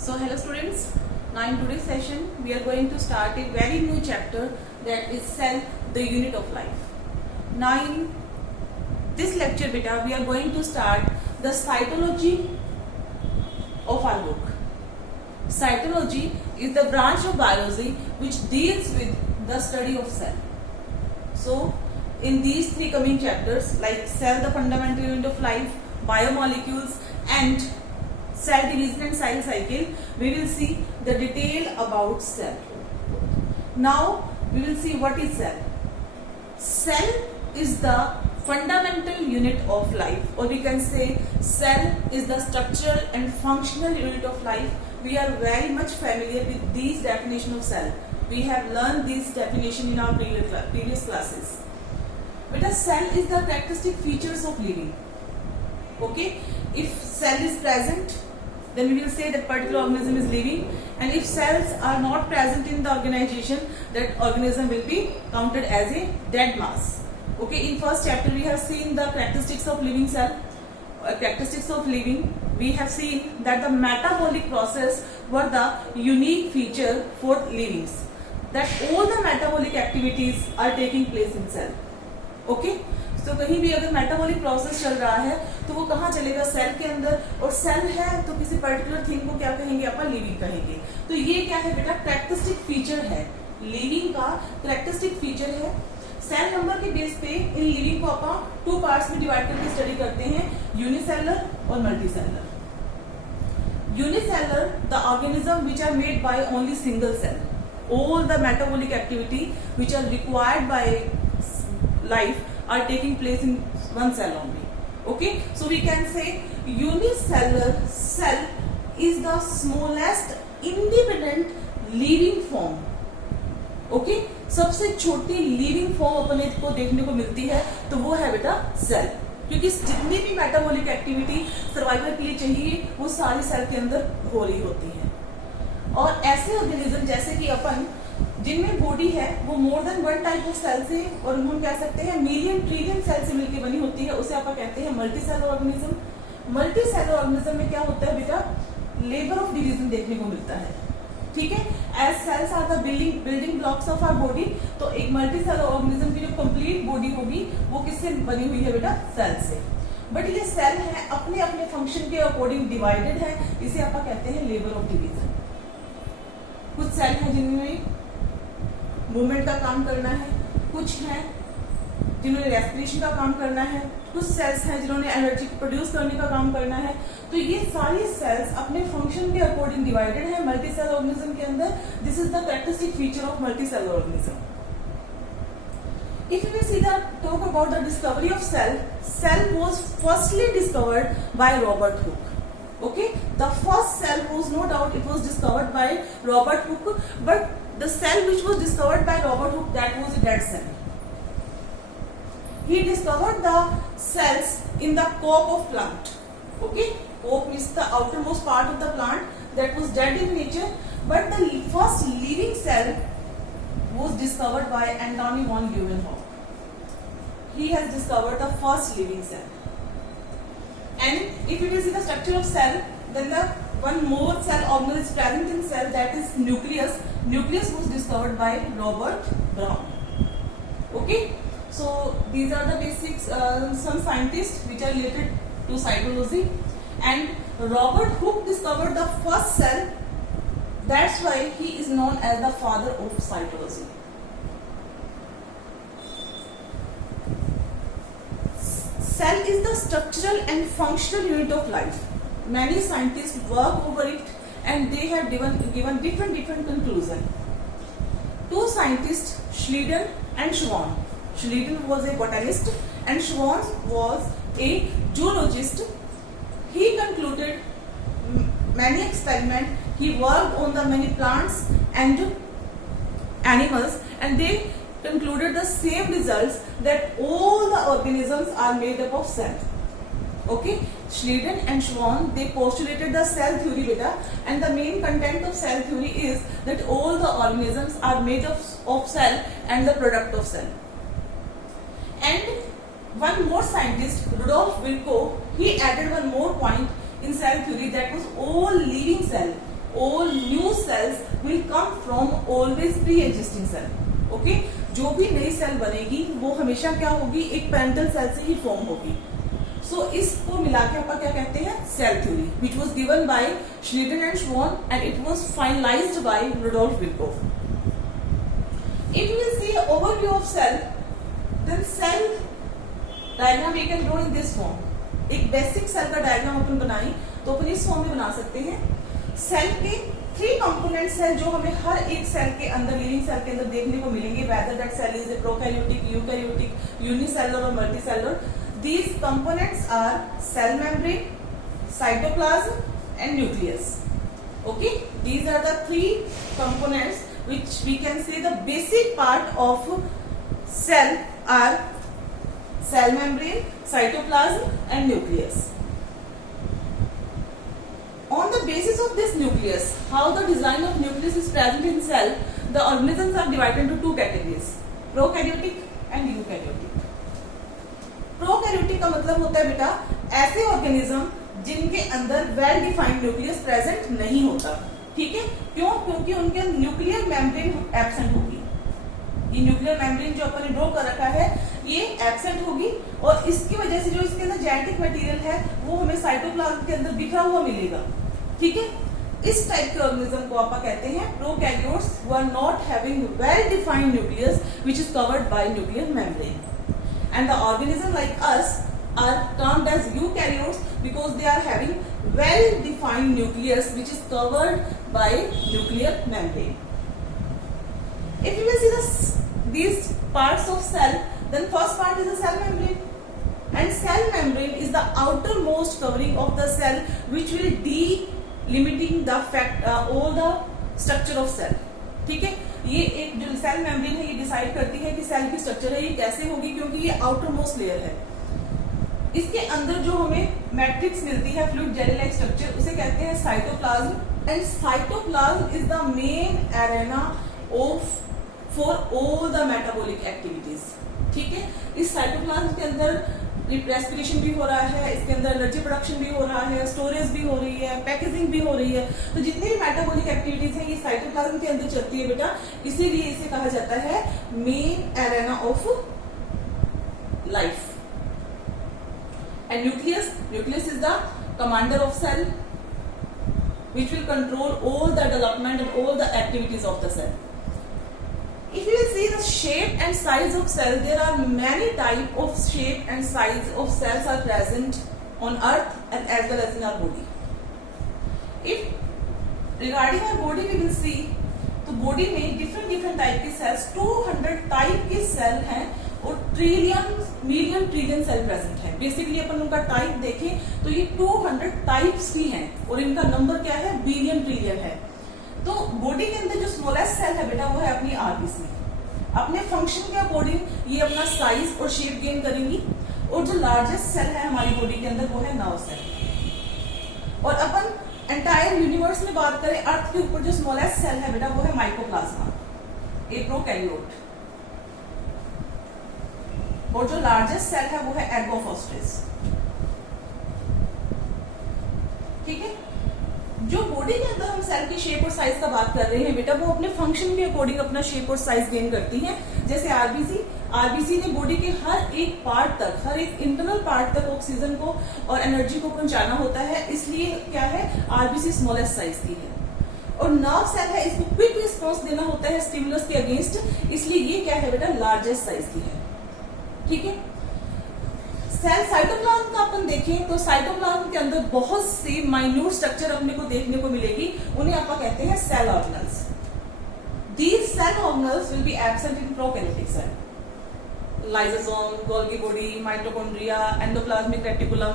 So hello students, now in today's session we are going to start a very new chapter, that is cell, the unit of life. Now in this lecture beta we are going to start the cytology of our book. Cytology is the branch of biology which deals with the study of cell. So in these three coming chapters, like cell, the fundamental unit of life, biomolecules and cell division and cell cycle, we will see the detail about cell. Now we will see what is cell. Cell is the fundamental unit of life, or we can say cell is the structural and functional unit of life. We are very much familiar with these definition of cell. We have learned this definition in our previous classes. But a cell is the characteristic features of living. Okay, if cell is present, then we will say that particular organism is living, and if cells are not present in the organization, that organism will be counted as a dead mass. Okay, in first chapter we have seen the characteristics of living cell. Characteristics of living, we have seen that the metabolic process were the unique feature for livings, that all the metabolic activities are taking place in cell. Okay, तो कहीं भी अगर metabolic process चल रहा है तो वो कहाँ चलेगा, सेल के अंदर, और सेल है तो किसी पर्टिकुलर थिंग को क्या कहेंगे, अपन लिविंग कहेंगे. तो ये क्या है बेटा, कैरेक्टरिस्टिक फीचर है, लिविंग का कैरेक्टरिस्टिक फीचर है. सेल नंबर के बेस पे इन लिविंग को अपन टू पार्ट्स में डिवाइड करके स्टडी करते हैं, यूनिसेलर और multicellular. Unicellular the organism which are made by only single cell. All the metabolic activity which are required by life are taking place in one cell only. Okay, so we can say unicellular cell is the smallest independent living form. Okay, सबसे छोटी living form अपन को देखने को मिलती है तो वो है बेटा सेल, क्योंकि जितनी भी मेटाबॉलिक एक्टिविटी सर्वाइवल के लिए चाहिए वो सारी सेल के अंदर हो रही होती है. और ऐसे ऑर्गेनिज्म जैसे कि अपन जिनमें बॉडी है वो more than one type of cell से, और हम कह सकते हैं मिलियन ट्रिलियन सेल से मिलकर बनी होती है, उसे आप कहते हैं multi cellular organism. Multi cellular organism में क्या होता है बेटा, लेबर ऑफ डिवीजन देखने को मिलता है. ठीक है, as cells are the building blocks of our body, तो एक मल्टी सेलर ऑर्गेनिज्म की जो कंप्लीट बॉडी होगी वो किससे बनी हुई है बेटा, सेल से. बट ये सेल है अपने अपने फंक्शन के अकॉर्डिंग डिवाइडेड है, इसे आप कहते हैं लेबर ऑफ डिवीजन. कुछ सेल है जिनमें मूवमेंट का काम करना है, कुछ हैं जिन्होंने रेस्पिरेशन का काम करना है, कुछ सेल्स हैं जिन्होंने एनर्जी प्रोड्यूस करने का काम करना है. तो ये सारी सेल्स अपने फंक्शन के अकॉर्डिंग डिवाइडेड है मल्टी सेल ऑर्गेनिज्म के अंदर. This is the characteristic feature of multi cell organism. If we see talk about the discovery of cell was firstly discovered by Robert Hooke. Okay, the first cell was no doubt it was discovered by Robert Hooke, but the cell which was discovered by Robert Hooke, that was a dead cell. He discovered the cells in the cope of plant. Okay, cope is the outermost part of the plant that was dead in nature, but the first living cell was discovered by Antony von Leeuwenhoek. He has discovered the first living cell. And if you will see the structure of cell, then the one more cell organelle is present in cell, that is nucleus. Nucleus was discovered by Robert Brown. Okay, so these are the basics, some scientists which are related to cytology, and Robert Hooke discovered the first cell. That's why he is known as the father of cytology. Cell is the structural and functional unit of life. Many scientists work over it and they have given different conclusions. Two scientists, Schleiden and Schwann. Schleiden was a botanist and Schwann was a zoologist. He concluded many experiments. He worked on the many plants and animals, and they concluded the same results, that all the organisms are made up of cells. Okay, Schleiden and Schwann, they postulated the cell theory beta, and the main content of cell theory is that all the organisms are made of cell and the product of cell. And one more scientist, Rudolf Virchow, he added one more point in cell theory, that was all living cell all new cells will come from always pre-existing cell. Okay, जो भी नई cell बनेगी वो हमेशा क्या होगी, एक parental cell से ही फॉर्म होगी. सो इसको मिला के अपन क्या कहते हैं, cell theory, which was given by Schleiden and Schwann and it was finalised by Rudolf Virchow. If we will see overview of cell, then cell diagram we can draw in this form. एक basic cell का diagram अपन बनाएं तो अपन इस form में बना सकते हैं. Cell के 3 कंपोनेंट्स हैं जो हमें हर एक सेल के अंदर, लिविंग सेल के अंदर देखने को मिलेंगे, whether that cell is a prokaryotic, eukaryotic, unicellular or multicellular. These components are cell membrane, cytoplasm and nucleus. Okay, these are the 3 components which we can say the basic part of cell are cell membrane, cytoplasm and nucleus. On the basis of this nucleus, how the design of nucleus is present in cell, the organisms are divided into 2 categories, prokaryotic and eukaryotic. Prokaryotic का मतलब होता है बेटा ऐसे organism जिनके अंदर well defined nucleus present नहीं होता. ठीक है, क्यों? क्योंकि उनके न्यूक्लियर मेम्ब्रेन एब्सेंट होगी. ये न्यूक्लियर मेम्ब्रेन जो अपन ने ड्रॉ कर रखा है ये एब्सेंट होगी और इसकी वजह से जो इसके अंदर जेनेटिक मटेरियल है वो हमें साइटोप्लाज्म के अंदर बिखरा हुआ मिलेगा. ठीक है, इस टाइप के ऑर्गेनिज्म को आप कहते हैं prokaryotes who are not having well defined nucleus which is covered by nuclear membrane. And the organism like us are termed as eukaryotes because they are having well defined nucleus which is covered by nuclear membrane. If you will see these parts of cell, then first part is the cell membrane, and cell membrane is the outermost covering of the cell which will delimiting the all the structure of cell. ठीक है, ये एक जो cell membrane है ये decide करती है कि सेल की स्ट्रक्चर है ये कैसे होगी, क्योंकि ये आउटरमोस्ट लेयर है. इसके अंदर जो हमें मैट्रिक्स मिलती है, फ्लूइड जेली लाइक स्ट्रक्चर, उसे कहते हैं cytoplasm. And cytoplasm is the main arena of for all the metabolic activities. ठीक है, इस साइटोप्लाज्म के अंदर रेस्पिरेशन भी हो रहा है, इसके अंदर एनर्जी प्रोडक्शन भी हो रहा है, स्टोरेज भी हो रही है, पैकेजिंग भी हो रही है. तो जितनी भी मेटाबॉलिक एक्टिविटीज है ये साइटोप्लाज्म के अंदर चलती है बेटा, इसीलिए इसे कहा जाता है main arena of life. And nucleus is the commander of cell which will control all the development and all the activities of the cell. If you will see the shape and size of cell, there are many type of shape and size of cells are present on earth and as well as in our body. If regarding our body we will see, तो body में different type की cells, 200 type की cell हैं और million trillion cell present है. Basically अपन उनका type देखें तो ये 200 टाइप्स की हैं और इनका नंबर क्या है, बिलियन ट्रिलियन है. तो बॉडी के अंदर जो स्मॉलेस्ट सेल है बेटा वो है अपनी आरबीसी. अपने फंक्शन के अकॉर्डिंग ये अपना साइज और शेप गेन करेंगी. और जो लार्जेस्ट सेल है हमारी बॉडी के अंदर वो है नर्व सेल. और अपन एंटायर यूनिवर्स में बात करें, अर्थ के ऊपर जो स्मॉलेस्ट सेल है बेटा वो है माइकोप्लाज्मा, ए प्रोकैरियोट. और जो लार्जेस्ट सेल है वो है एर्गोफॉस्ट्रेस. ठीक है, जो बॉडी के अंदर हम सेल की शेप और साइज का बात कर रहे हैं बेटा वो अपने फंक्शन के अकॉर्डिंग अपना शेप और साइज गेन करती हैं. जैसे आरबीसी ने बॉडी के हर एक पार्ट तक, हर एक इंटरनल पार्ट तक ऑक्सीजन को और एनर्जी को पहुंचाना होता है, इसलिए क्या है आरबीसी स्मॉलेस्ट साइज की है. और नर्व सेल है, इसको क्विक रिस्पॉन्स देना होता है स्टिमुलस के अगेंस्ट, इसलिए ये क्या है बेटा लार्जेस्ट साइज की है. ठीक है, सेल साइटोप्लाज्म का अपन देखें तो साइटोप्लाज्म के अंदर बहुत सी माइन्यूट स्ट्रक्चर अपने को देखने को मिलेगी, उन्हें आप कहते हैं cell organelles. These cell organelles will be absent in prokaryotic cell. Lysosome, Golgi body, mitochondria, endoplasmic reticulum.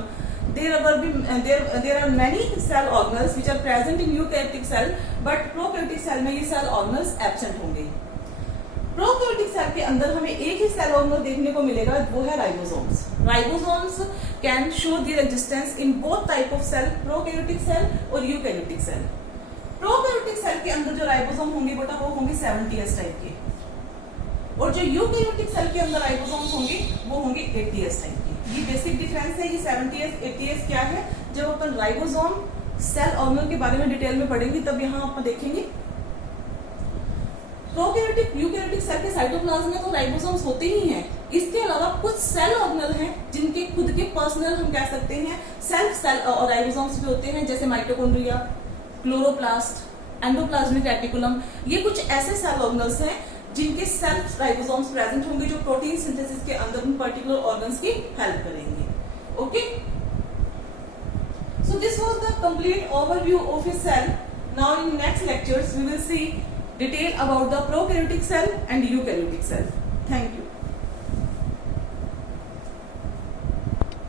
There are many cell organelles which are present in eukaryotic cell, but prokaryotic cell में ये cell organelles absent होंगे. Prokaryotic cell के अंदर हमें एक ही cell organelle देखने को मिलेगा, वो है ribosomes. Ribosomes can show their existence in both type of cell, prokaryotic cell और यूकैरियोटिक सेल. प्रोकैरियोटिक सेल के अंदर जो राइबोसोम होंगे बेटा वो होंगे 70S टाइप के, और जो यूकैरियोटिक सेल के अंदर राइबोसोम्स होंगे वो होंगे 80S टाइप के. ये बेसिक डिफरेंस है. ये 70S 80S क्या है, जब अपन राइबोसोम सेल ऑर्गेनल के बारे में डिटेल में पढ़ेंगे तब यहाँ आप देखेंगे। प्रोकैरियोटिक यूकैरियोटिक सेल के साइटोप्लाज्म में तो राइबोसोम्स होते ही हैं। इसके अलावा कुछ सेल ऑर्गेनल हैं जिनके खुद के पर्सनल हम कह सकते हैं सेल्फ सेल और राइबोसोम्स भी होते हैं, जैसे माइटोकॉन्ड्रिया, क्लोरोप्लास्ट, एंडोप्लाज्मिक रेटिकुलम। ये कुछ ऐसे सेल ऑर्गेनल्स हैं जिनके सेल्फ राइबोसोम्स प्रेजेंट होंगे जो प्रोटीन सिंथेसिस के अंदर उन पर्टिकुलर ऑर्गन्स की हेल्प करेंगे। Okay, so this was the complete overview of a cell. Now in next lectures we will see detail about the prokaryotic cell and eukaryotic cell. Thank you.